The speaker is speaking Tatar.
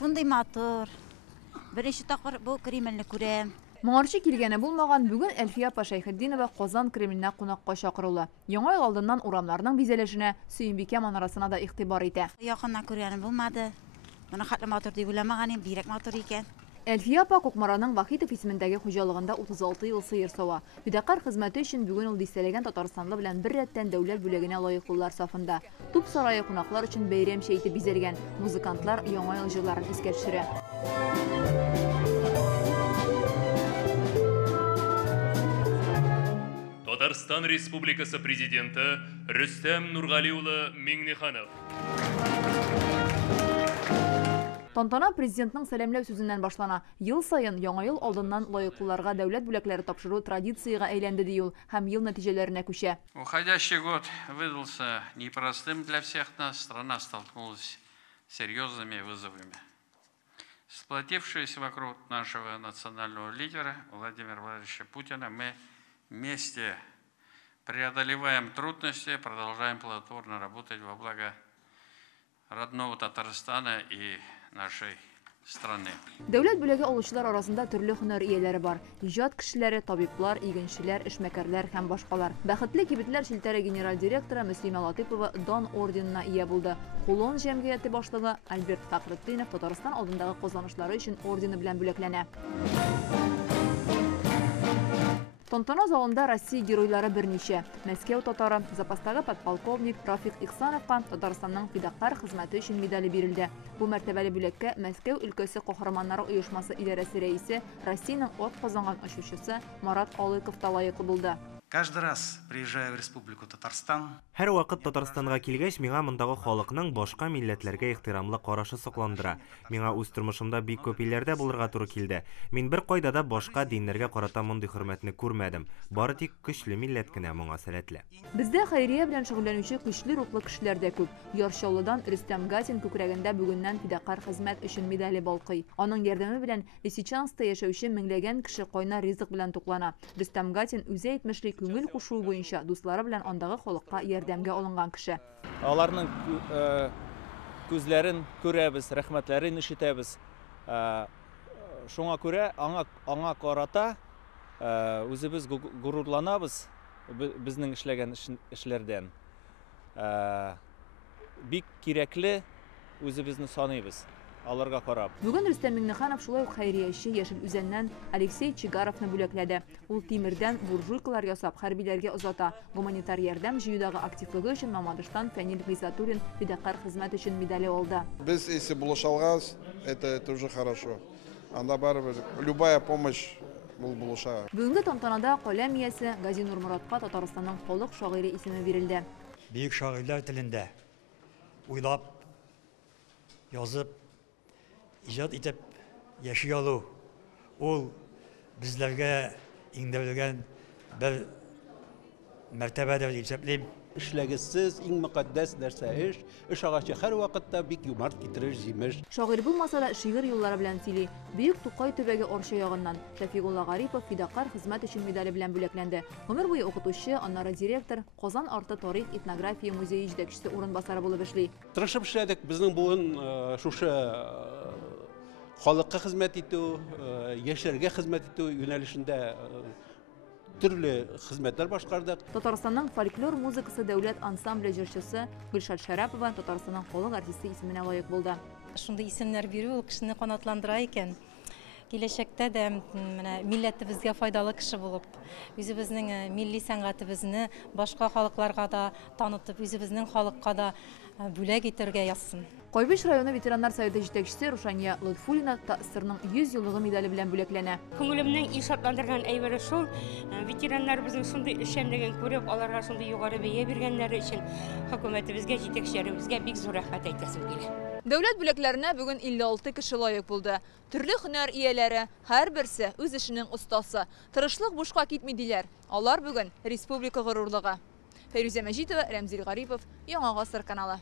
Шундый матур. Беренче тапкыр бу Кремльне күрәм. Моңарчы килгәне булмаган бүгін Әлфия апа Шәйхетдинова Казан Кремленә кунакка чакырыла. Яңа ел алдыннан урамнарның бизәлешенә, Сөембикә манарасына да игътибар итә. Якыннан күргәнем булмады. Моны хәтле матур дип уйламаганым, бирәк матур икән. Әлфия апа Кукмараның Вахитов исемендәге хуҗалыгында 36 ел сыер сава. Фидакар хезмәте өчен бүген ул дистәләгән Татарстанлы белән бер рәттән дәүләт бүләгенә лаеклылар сафында. Туп сарае кунаклар өчен бәйрәм чәйте бизәлгән. Музыкантлар яңа ел җырларын искә төшерә. Татарстан Республикасы президенты Рөстәм Нургали улы Миңнеханов. Тантана президентның сәламләү сүзеннән башлана. Ел сайын яңа ел алдыннан лаеклыларга дәүләт бүләкләре тапшыру традицияга әйләнде ди ул һәм ел нәтиҗәләренә күчә. Уходящий год выдался непростым для всех нас. Страна столкнулась с серьезными вызовами. Сплотившись вокруг нашего национального лидера Владимира Владимировича Путина, мы вместе преодолеваем трудности, продолжаем плодотворно работать во благо родного Татарстана и нашей страны. Дәүләт бүләге алучылар арасында төрле һөнәр ияләре бар. Иҗат кешеләре, табиблар, игенчеләр, эшмәкәрләр һәм башкалар. Бәхетле кибетләр шелтәре генераль директоры Мөслимә Латыйпова Дан орденына ия булды. Кулон җәмгыяте башлыгы Альберт Фәхретдинов Татарстан алдындагы казанышлары өчен ордены белән бүләкләнә. Тантана залында Россия геройлары берничә. Мәскәү татары, запастагы подполковник Рафик Ихсановка Татарстанның фидакар хезмәте өчен медале бирелде. Бу мәртәбәле бүләккә Мәскәү өлкәсе каһарманнары оешмасы идарәсе рәисе, Россиянең ат казанган очучысы Марат Алыков та лаеклы булды. Каждый раз, приезжая в Республику Татарстан, Һәр вакыт Татарстанга килгәч, миңа мондагы халыкның башка милләтләргә ихтирамлы карашы сокландыра. Миңа үз тормышымда бик күп илләрдә булырга туры килде. Мин бер кайда да башка диннәргә карата мондый хөрмәтне күрмәдем. Бары тик көчле милләт кенә моңа сәләтле. Бездә хәйрия белән шөгыльләнүче көчле рухлы кешеләр дә күп. Ярчаулыдан Рөстәм Гатин күкрәгендә бүгеннән фидакар хезмәт өчен медале балкый. Аның ярдәме белән Лисичанскта яшәүче меңләгән кеше кайнар ризык белән туклана. Рөстәм Гатин үзе әйтмешли күңел кушуы буенча дуслары белән андагы халыкка ярдәмгә алынган кеше. Аларның күзләрен күрәбез, рәхмәтләрен ишетәбез. Шуңа күрә аңа карата үзебез горурланабыз безнең эшләгән эшләрдән. Бик кирәкле үзебезне саныйбыз. Аларга карап. Бүген Рөстәм Миңнеханов шулай ук хәйрияче Яшел Үзәннән Алексей Чигаровны бүләкләде. Ул тимердән буржуйкалар ясап хәрбиләргә озата. Гуманитар ярдәм җыюдагы активлыгы өчен Мамадыштан Фәнил Гыйсатуллин фидакар хезмәт өчен медале алды. Без если булышалгыз, это уже хорошо. Анда барыбер любая помощь булыша. Бүгенге тантанада каләм иясе Гази Нурмуратка Татарстанның халык шагыйре исеме бирелде. Бөек шагыйрьләр телендә уйлап, язып, иҗат итеп яши алу, ул безләргә иңдерелгән бер мәртәбәдер дип исәплим. Эшләгесез иң мөкатдәс нәрсә эш агачы һәр вакытта бик юмарт китерер җимеш. Шагыйрь булмаса да шигырь юллары белән сөйли. Бөек Тукай төбәге Орча ягыннан Шәфигулла Гарипов фидакар хезмәт өчен медале белән бүләкләнде. Гомер буе укытучы, аннары директор, Казан арты тарих этнография музее җитәкчесе урынбасары булып эшли. Тырышып эшләдек, безнең буын шушы халыкка хезмәт итү, яшьләргә хезмәт итү юнәлешендә төрле хезмәтләр башкардык. Татарстанның фольклор музыкасы дәүләт ансамбле җырчысы Гөлшат Шәрәпова Татарстанның халык артисты исеменә лаек булды. Шундый исемнәр бирү ул кешене канатландыра икән. Киләчәктә дә менә милләтебезгә файдалы кеше булып, үзебезнең милли сәнгатебезне башка халыкларга да танытып, үзебезнең халыкка да бүләк итәргә язсын. Кайбыш районы ветераннар советы җитәкчесе Рушания Лутфуллина ТАССРның 100 еллыгы медале белән бүләкләнә. Күңелемнең иң шатландырган әйбере шул, ветераннарыбызның шундый эшчәнлеген күреп, аларга шундый югары бәя биргәннәре өчен хөкүмәтебезгә, җитәкчеләребезгә бик зур рәхмәт әйтәсем килә. Дәүләт бүләкләренә бүген 56 кеше лаек булды. Төрле һөнәр ияләре, һәрберсе үз эшенең остасы. Тырышлык бушка китми диләр. Алар бүген республика горурлыгы. Фәйрүзә Мәҗитова, Рәмзил Гарипов, Яңа гасыр каналы.